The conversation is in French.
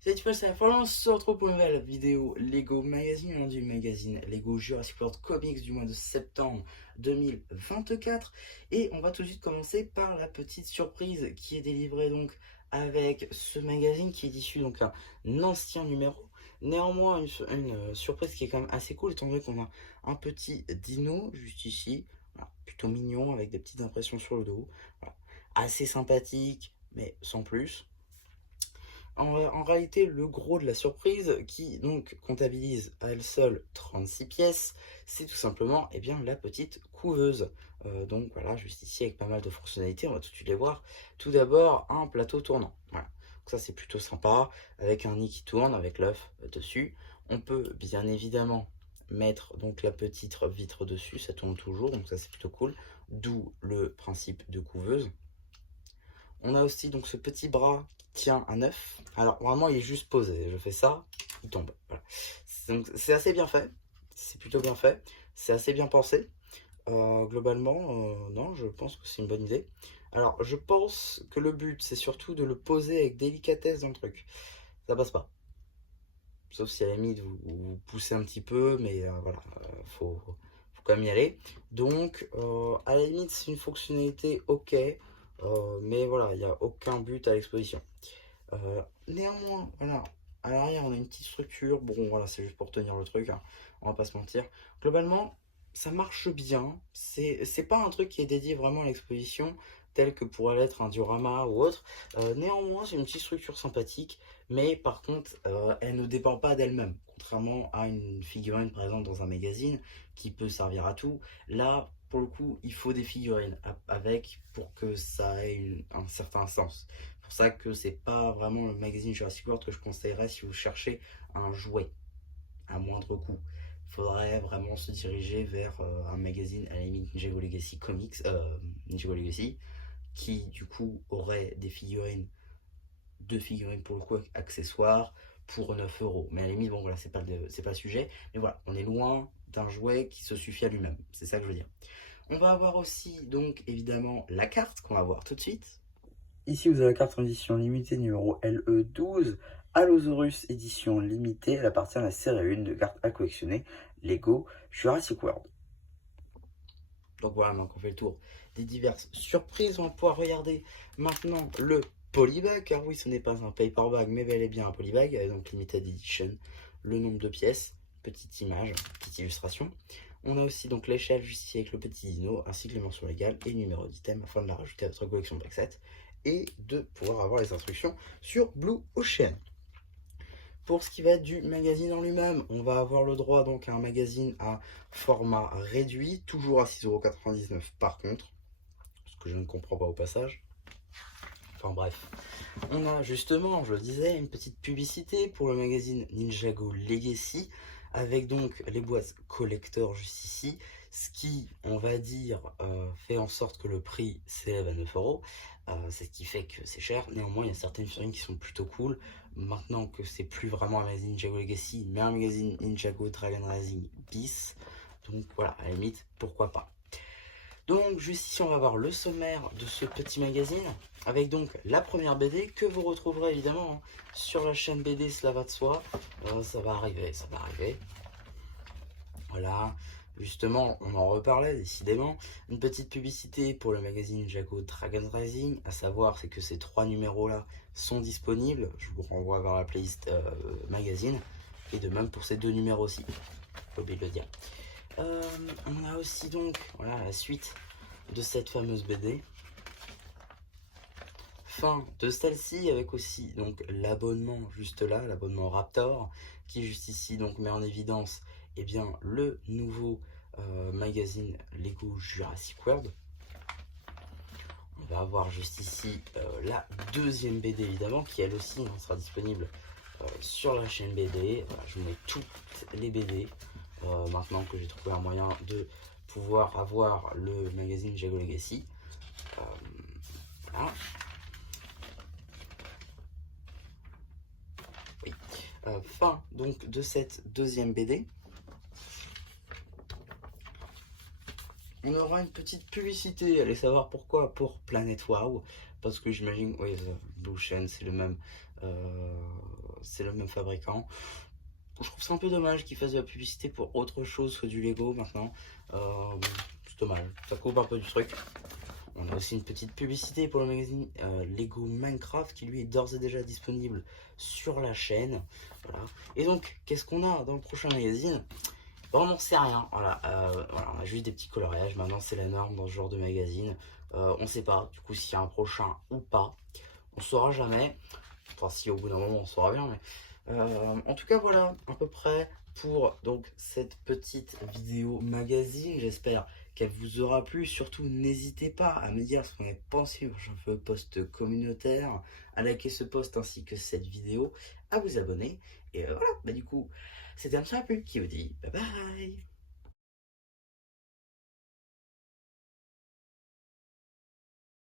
C'est la on se retrouve pour une nouvelle vidéo Lego Magazine, du magazine Lego Jurassic World Comics du mois de septembre 2024. Et on va tout de suite commencer par la petite surprise qui est délivrée donc avec ce magazine qui est issu donc un ancien numéro. Néanmoins, une surprise qui est quand même assez cool, étant donné qu'on a un petit dino juste ici, voilà, plutôt mignon avec des petites impressions sur le dos, voilà, assez sympathique, mais sans plus. En réalité, le gros de la surprise, qui donc comptabilise à elle seule 36 pièces, c'est tout simplement bien, la petite couveuse. Donc voilà, juste ici avec pas mal de fonctionnalités, on va tout de suite les voir. Tout d'abord, un plateau tournant. Voilà. Donc ça c'est plutôt sympa, avec un nid qui tourne, avec l'œuf dessus. On peut bien évidemment mettre donc la petite vitre dessus, ça tourne toujours, donc ça c'est plutôt cool. D'où le principe de couveuse. On a aussi donc ce petit bras qui tient un œuf. Alors vraiment il est juste posé, je fais ça, il tombe. Voilà. Donc c'est assez bien fait, c'est plutôt bien fait, c'est assez bien pensé. Globalement, non, je pense que c'est une bonne idée. Alors je pense que le but c'est surtout de le poser avec délicatesse dans le truc. Ça passe pas. Sauf si à la limite vous poussez un petit peu, mais voilà, faut quand même y aller. Donc à la limite c'est une fonctionnalité ok, mais voilà, il n'y a aucun but à l'exposition. Néanmoins, voilà, à l'arrière on a une petite structure, bon voilà, c'est juste pour tenir le truc, hein, on va pas se mentir. Globalement, ça marche bien, c'est pas un truc qui est dédié vraiment à l'exposition, tel que pourrait l'être un diorama ou autre. Néanmoins, c'est une petite structure sympathique, mais par contre, elle ne dépend pas d'elle-même, contrairement à une figurine par exemple dans un magazine qui peut servir à tout. Là, pour le coup, il faut des figurines avec pour que ça ait un certain sens. C'est pour ça que c'est pas vraiment le magazine Jurassic World que je conseillerais si vous cherchez un jouet à moindre coût. Il faudrait vraiment se diriger vers un magazine à la limite Ninjago Legacy Comics, Ninjago Legacy, qui du coup aurait des figurines, deux figurines pour le coup accessoires pour 9 euros. Mais à la limite, bon voilà, c'est pas le sujet. Mais voilà, on est loin d'un jouet qui se suffit à lui-même. C'est ça que je veux dire. On va avoir aussi donc évidemment la carte qu'on va voir tout de suite. Ici, vous avez la carte en édition limitée numéro LE12, Allosaurus édition limitée. Elle appartient à la série 1 de cartes à collectionner Lego Jurassic World. Donc voilà, donc on fait le tour des diverses surprises. On va pouvoir regarder maintenant le polybag, car oui, ce n'est pas un paperbag, mais bel et bien un polybag, donc limited edition, le nombre de pièces, petite image, petite illustration. On a aussi donc l'échelle juste ici avec le petit dino, ainsi que les mentions légales et le numéro d'item afin de la rajouter à votre collection de set et de pouvoir avoir les instructions sur Blue Ocean. Pour ce qui va être du magazine en lui-même, on va avoir le droit donc à un magazine à format réduit, toujours à 6,99 € par contre, ce que je ne comprends pas au passage. Enfin bref, on a justement, je le disais, une petite publicité pour le magazine Ninjago Legacy, avec donc les boîtes collector juste ici, ce qui, on va dire, fait en sorte que le prix s'élève à 9 €. C'est ce qui fait que c'est cher. Néanmoins, il y a certaines figurines qui sont plutôt cool. Maintenant que c'est plus vraiment un magazine Ninjago Legacy, mais un magazine Ninjago Dragon Rising bis. Donc voilà, à la limite, pourquoi pas. Donc juste ici on va voir le sommaire de ce petit magazine avec donc la première BD que vous retrouverez évidemment sur la chaîne BD, cela va de soi. Ça va arriver, ça va arriver. Voilà, justement on en reparlait décidément. Une petite publicité pour le magazine Ninjago Dragon Rising, à savoir c'est que ces 3 numéros là sont disponibles. Je vous renvoie vers la playlist magazine et de même pour ces 2 numéros aussi, j'ai oublié de le dire. On a aussi donc voilà la suite de cette fameuse BD. Fin de celle-ci avec aussi donc l'abonnement juste là, l'abonnement Raptor, qui juste ici donc met en évidence le nouveau magazine Lego Jurassic World. On va avoir juste ici la deuxième BD évidemment, qui elle aussi sera disponible sur la chaîne BD. Voilà, je vous mets toutes les BD. Maintenant que j'ai trouvé un moyen de pouvoir avoir le magazine Ninjago Legacy. Voilà. Oui. Fin donc de cette deuxième BD. on aura une petite publicité. Allez savoir pourquoi. Pour Planet Wow. Parce que j'imagine, oui, Blue Ocean, euh, c'est le même fabricant. Je trouve ça un peu dommage qu'ils fassent de la publicité pour autre chose que du Lego maintenant. C'est dommage, ça coupe un peu du truc. On a aussi une petite publicité pour le magazine Lego Minecraft qui lui est d'ores et déjà disponible sur la chaîne. Voilà. Et donc, qu'est-ce qu'on a dans le prochain magazine? Bon, on n'en sait rien. Voilà, voilà, on a juste des petits coloriages. Maintenant, c'est la norme dans ce genre de magazine. On ne sait pas du coup s'il y a un prochain ou pas. On saura jamais. Enfin, si au bout d'un moment on saura bien, mais en tout cas, voilà à peu près pour donc cette petite vidéo magazine. J'espère qu'elle vous aura plu. Surtout, n'hésitez pas à me dire ce qu'on a pensé de ce post communautaire, à liker ce post ainsi que cette vidéo, à vous abonner. Et voilà, bah du coup, c'était un petit peu qui vous dit bye bye.